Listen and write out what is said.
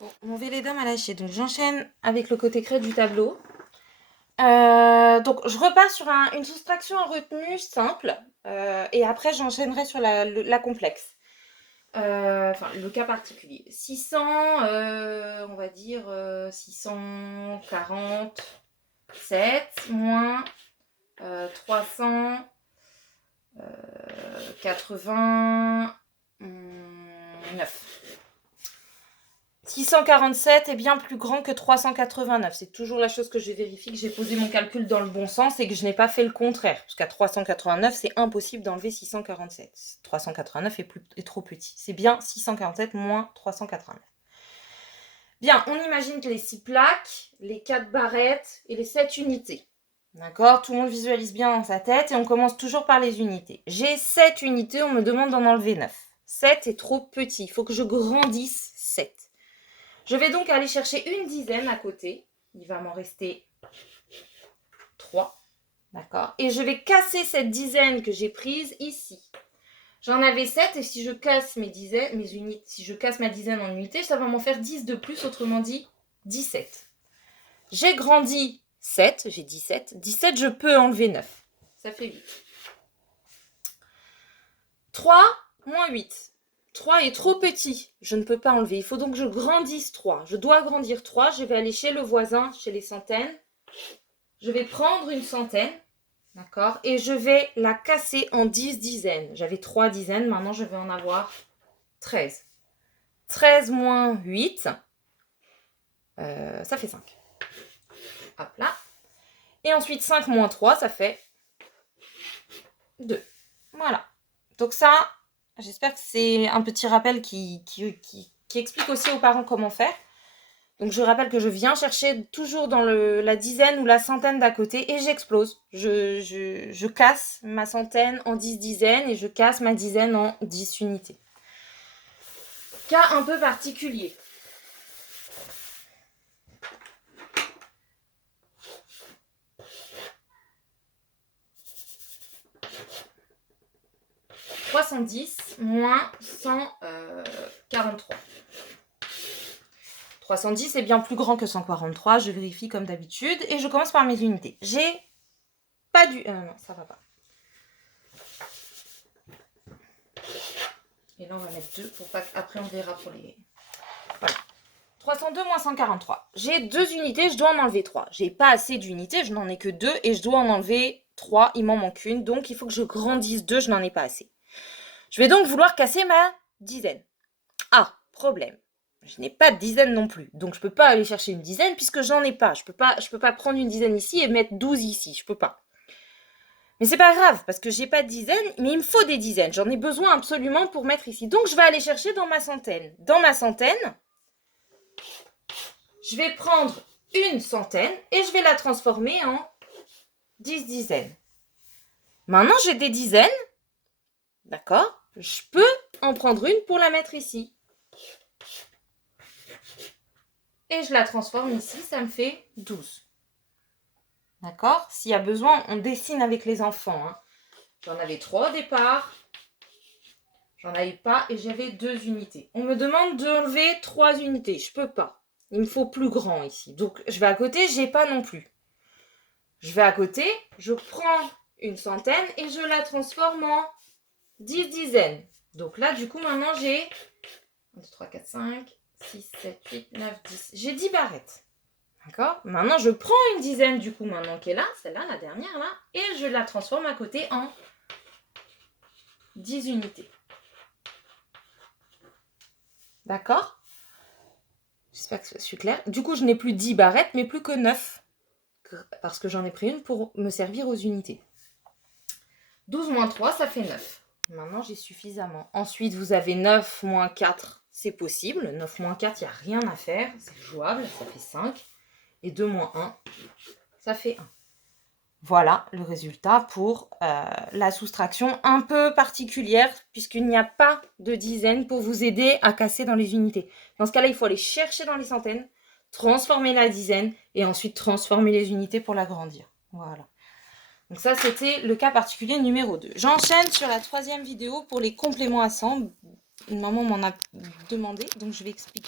Bon, mon Véleda m'a lâché, donc j'enchaîne avec le côté creux du tableau. Donc je repars sur une soustraction en retenue simple, et après j'enchaînerai sur la complexe. Enfin, le cas particulier. 600, on va dire 647 moins 389. 647 est bien plus grand que 389. C'est toujours la chose que je vérifie, que j'ai posé mon calcul dans le bon sens et que je n'ai pas fait le contraire. Parce qu'à 389, c'est impossible d'enlever 647. 389 est trop petit. C'est bien 647 moins 389. Bien, on imagine que les 6 plaques, les 4 barrettes et les 7 unités. D'accord? Tout le monde visualise bien dans sa tête et on commence toujours par les unités. J'ai 7 unités, on me demande d'en enlever 9. 7 est trop petit, il faut que je grandisse 7. Je vais donc aller chercher une dizaine à côté. Il va m'en rester 3. D'accord? Et je vais casser cette dizaine que j'ai prise ici. J'en avais 7 et si je casse si je casse ma dizaine en unités, ça va m'en faire 10 de plus, autrement dit 17. J'ai grandi 7, j'ai 17. 17, je peux enlever 9. Ça fait 8. 3 moins 8. 3 est trop petit, je ne peux pas enlever. Il faut donc que je grandisse 3. Je dois grandir 3. Je vais aller chez le voisin, chez les centaines. Je vais prendre une centaine, d'accord, et je vais la casser en 10 dizaines. J'avais 3 dizaines, maintenant je vais en avoir 13. 13 moins 8, ça fait 5. Hop là. Et ensuite 5 moins 3, ça fait 2. Voilà. Donc ça, j'espère que c'est un petit rappel qui explique aussi aux parents comment faire. Donc je rappelle que je viens chercher toujours dans la dizaine ou la centaine d'à côté et j'explose. Je casse ma centaine en 10 dizaines et je casse ma dizaine en 10 unités. Cas un peu particulier. « 310 moins 143. 310 est bien plus grand que 143, je vérifie comme d'habitude et je commence par mes unités. J'ai pas du... non, ça va pas. Et là, on va mettre 2 pour pas qu'après on verra pour les... Voilà. 302 moins 143. J'ai 2 unités, je dois en enlever 3. J'ai pas assez d'unités, je n'en ai que 2 et je dois en enlever 3, il m'en manque une. Donc, il faut que je grandisse 2, je n'en ai pas assez. Je vais donc vouloir casser ma dizaine. Ah, problème. Je n'ai pas de dizaine non plus. Donc, je peux pas aller chercher une dizaine puisque j'en ai pas. Je peux pas prendre une dizaine ici et mettre 12 ici. Je peux pas. Mais c'est pas grave, parce que j'ai pas de dizaines, mais il me faut des dizaines. J'en ai besoin absolument pour mettre ici. Donc, je vais aller chercher dans ma centaine. Dans ma centaine, je vais prendre une centaine et je vais la transformer en 10 dizaines. Maintenant, j'ai des dizaines. D'accord? Je peux en prendre une pour la mettre ici. Et je la transforme ici, ça me fait 12. D'accord? S'il y a besoin, on dessine avec les enfants. Hein. J'en avais 3 au départ. J'en avais pas et j'avais 2 unités. On me demande d'enlever 3 unités. Je peux pas. Il me faut plus grand ici. Donc, je vais à côté, j'ai pas non plus. Je vais à côté, je prends une centaine et je la transforme en 10 dizaines. Donc là, du coup, maintenant, j'ai 1, 2, 3, 4, 5, 6, 7, 8, 9, 10. J'ai 10 barrettes. D'accord? Maintenant, je prends une dizaine, du coup, maintenant qui est là, celle-là, la dernière, là, et je la transforme à côté en 10 unités. D'accord? J'espère que je suis claire. Du coup, je n'ai plus 10 barrettes, mais plus que 9. Parce que j'en ai pris une pour me servir aux unités. 12 moins 3, ça fait 9. Maintenant, j'ai suffisamment. Ensuite, vous avez 9 moins 4, c'est possible. 9 moins 4, il n'y a rien à faire. C'est jouable, ça fait 5. Et 2 moins 1, ça fait 1. Voilà le résultat pour la soustraction un peu particulière, puisqu'il n'y a pas de dizaines pour vous aider à casser dans les unités. Dans ce cas-là, il faut aller chercher dans les centaines, transformer la dizaine, et ensuite transformer les unités pour l'agrandir. Voilà. Donc ça, c'était le cas particulier numéro 2. J'enchaîne sur la 3e vidéo pour les compléments à 100. Une maman m'en a demandé, donc je vais expliquer.